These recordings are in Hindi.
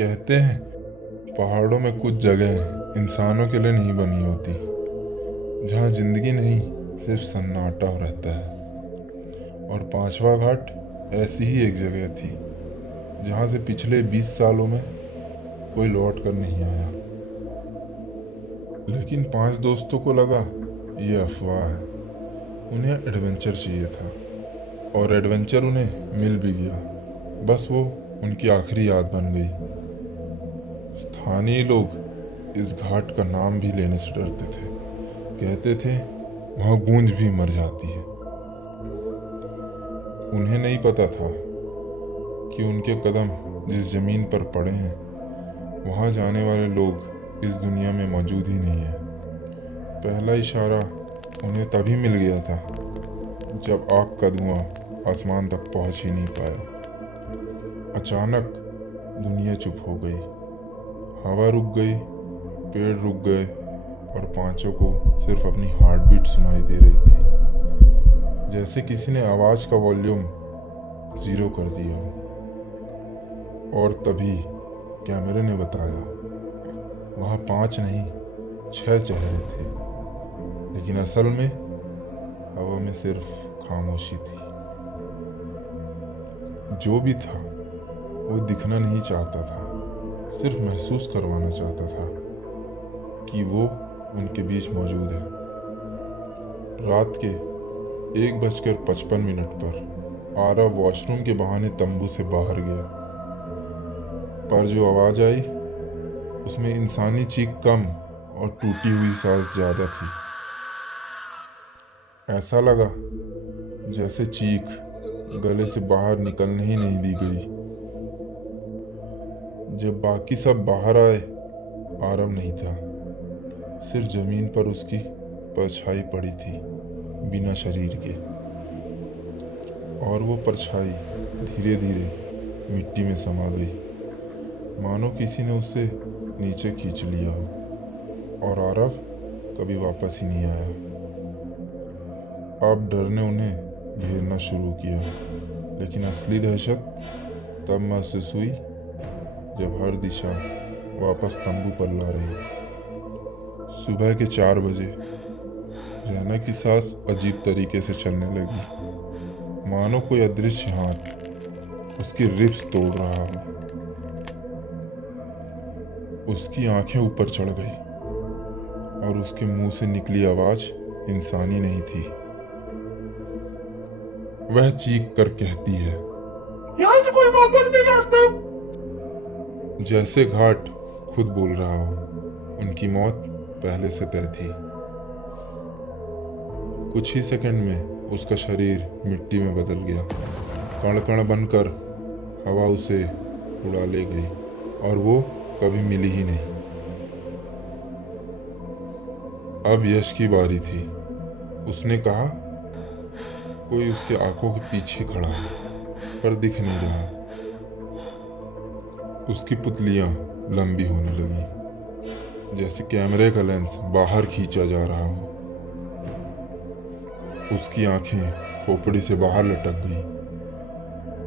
कहते हैं पहाड़ों में कुछ जगह इंसानों के लिए नहीं बनी होती, जहाँ जिंदगी नहीं सिर्फ सन्नाटा रहता है। और पांचवा घाट ऐसी ही एक जगह थी, जहाँ से पिछले 20 सालों में कोई लौट कर नहीं आया। लेकिन 5 दोस्तों को लगा ये अफवाह है। उन्हें एडवेंचर चाहिए था, और एडवेंचर उन्हें मिल भी गया। बस वो उनकी आखिरी याद बन गई। स्थानीय लोग इस घाट का नाम भी लेने से डरते थे। कहते थे वहाँ गूंज भी मर जाती है। उन्हें नहीं पता था कि उनके कदम जिस जमीन पर पड़े हैं, वहाँ जाने वाले लोग इस दुनिया में मौजूद ही नहीं है। पहला इशारा उन्हें तभी मिल गया था जब आग का धुआं आसमान तक पहुंच ही नहीं पाया। अचानक दुनिया चुप हो गई। हवा रुक गई, पेड़ रुक गए, और पांचों को सिर्फ अपनी हार्ट बीट सुनाई दे रही थी, जैसे किसी ने आवाज का वॉल्यूम 0 कर दिया। और तभी कैमरे ने बताया वहाँ 5 नहीं 6 चेहरे थे, लेकिन असल में हवा में सिर्फ खामोशी थी। जो भी था वो दिखना नहीं चाहता था, सिर्फ महसूस करवाना चाहता था कि वो उनके बीच मौजूद है। रात के 1:55 पर आरव वॉशरूम के बहाने तंबू से बाहर गया, पर जो आवाज आई उसमें इंसानी चीख कम और टूटी हुई सांस ज्यादा थी। ऐसा लगा जैसे चीख गले से बाहर निकलने ही नहीं दी गई। जब बाकी सब बाहर आए, आरव नहीं था। सिर्फ जमीन पर उसकी परछाई पड़ी थी, बिना शरीर के। और वो परछाई धीरे धीरे मिट्टी में समा गई, मानो किसी ने उसे नीचे खींच लिया हो। और आरव कभी वापस ही नहीं आया। अब डर ने उन्हें घेरना शुरू किया, लेकिन असली दहशत तब महसूस हुई जब हर दिशा वापस तंबू पर ला रही। सुबह के 4 बजे रैना की सांस अजीब तरीके से चलने लगी, मानो कोई अदृश्य हाथ उसकी रिब्स तोड़ रहा हो। उसकी आंखें ऊपर चढ़ गई, और उसके मुंह से निकली आवाज इंसानी नहीं थी। वह चीख कर कहती है, यहाँ से कोई वापस नहीं लौटता। जैसे घाट खुद बोल रहा हो। उनकी मौत पहले से तय थी। कुछ ही सेकंड में उसका शरीर मिट्टी में बदल गया। कण कण बनकर हवा उसे उड़ा ले गई, और वो कभी मिली ही नहीं। अब यश की बारी थी। उसने कहा कोई उसके आंखों के पीछे खड़ा है, पर दिख नहीं रहा। उसकी पुतलियां लंबी होने लगी, जैसे कैमरे का लेंस बाहर खींचा जा रहा हो। उसकी आंखें खोपड़ी से बाहर लटक गई,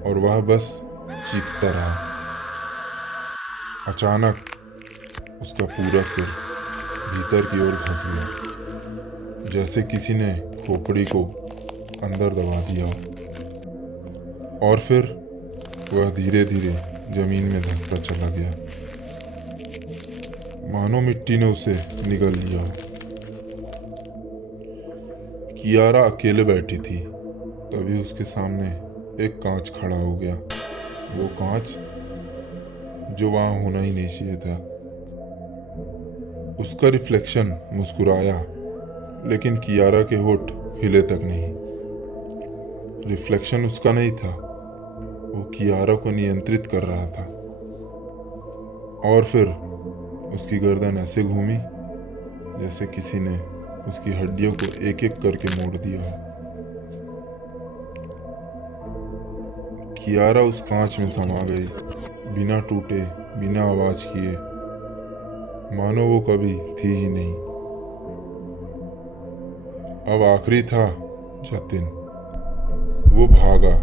और वह बस चीखता रहा। अचानक उसका पूरा सिर भीतर की ओर धंस गया, जैसे किसी ने खोपड़ी को अंदर दबा दिया। और फिर वह धीरे धीरे जमीन में धंसता चला गया, मानो मिट्टी ने उसे निगल लिया। कियारा अकेले बैठी थी। तभी उसके सामने एक कांच खड़ा हो गया। वो कांच जो वहां होना ही नहीं चाहिए था। उसका रिफ्लेक्शन मुस्कुराया, लेकिन कियारा के होठ हिले तक नहीं। रिफ्लेक्शन उसका नहीं था, वो कियारा को नियंत्रित कर रहा था। और फिर उसकी गर्दन ऐसे घूमी जैसे किसी ने उसकी हड्डियों को एक एक करके मोड़ दिया हो। कियारा उस कांच में समा गई, बिना टूटे, बिना आवाज किए, मानो वो कभी थी ही नहीं। अब आखिरी था जतिन। वो भागा,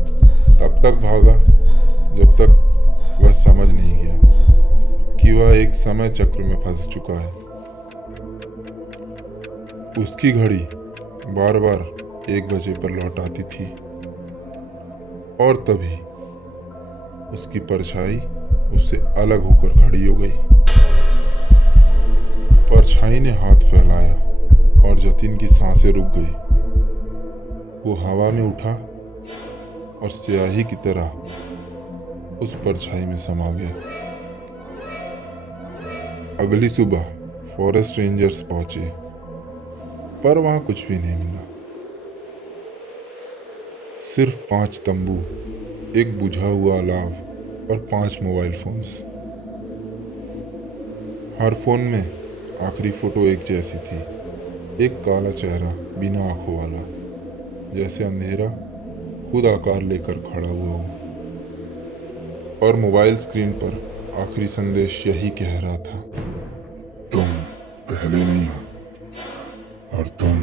तब तक भागा जब तक वह समझ नहीं गया कि वह एक समय चक्र में फंस चुका है। उसकी घड़ी बार बार 1 बजे पर लौट आती थी और तभी उसकी परछाई उससे अलग होकर खड़ी हो गई। परछाई ने हाथ फैलाया और जतिन की सांसें रुक गई। वो हवा में उठा और स्याही की तरह उस परछाई में समा गया। अगली सुबह फॉरेस्ट रेंजर्स पहुंचे, पर वहां कुछ भी नहीं मिला। सिर्फ 5 तंबू, एक बुझा हुआ अलाव और 5 मोबाइल फोन्स। हर फोन में आखिरी फोटो एक जैसी थी, एक काला चेहरा बिना आंखों वाला, जैसे अंधेरा खुद आकार लेकर खड़ा हुआ हो। और मोबाइल स्क्रीन पर आखिरी संदेश यही कह रहा था, तुम पहले नहीं हो और तुम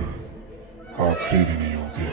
आखिरी भी नहीं होगे।